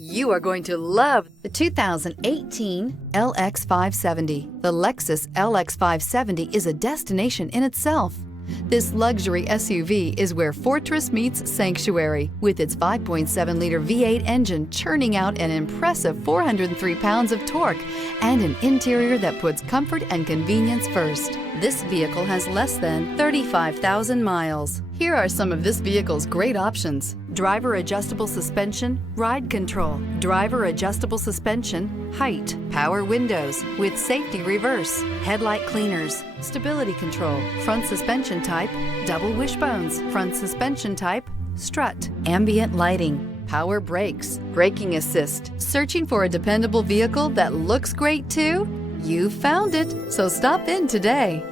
You are going to love the 2018 LX 570. The Lexus LX 570 is a destination in itself. This luxury SUV is where fortress meets sanctuary, with its 5.7-liter V8 engine churning out an impressive 403 pounds of torque and an interior that puts comfort and convenience first. This vehicle has less than 35,000 miles. Here are some of this vehicle's great options: driver adjustable suspension, ride control, driver adjustable suspension, height, power windows with safety reverse, headlight cleaners, stability control, front suspension type, double wishbones, front suspension type, strut, ambient lighting, power brakes, braking assist. Searching for a dependable vehicle that looks great too? You found it, so stop in today.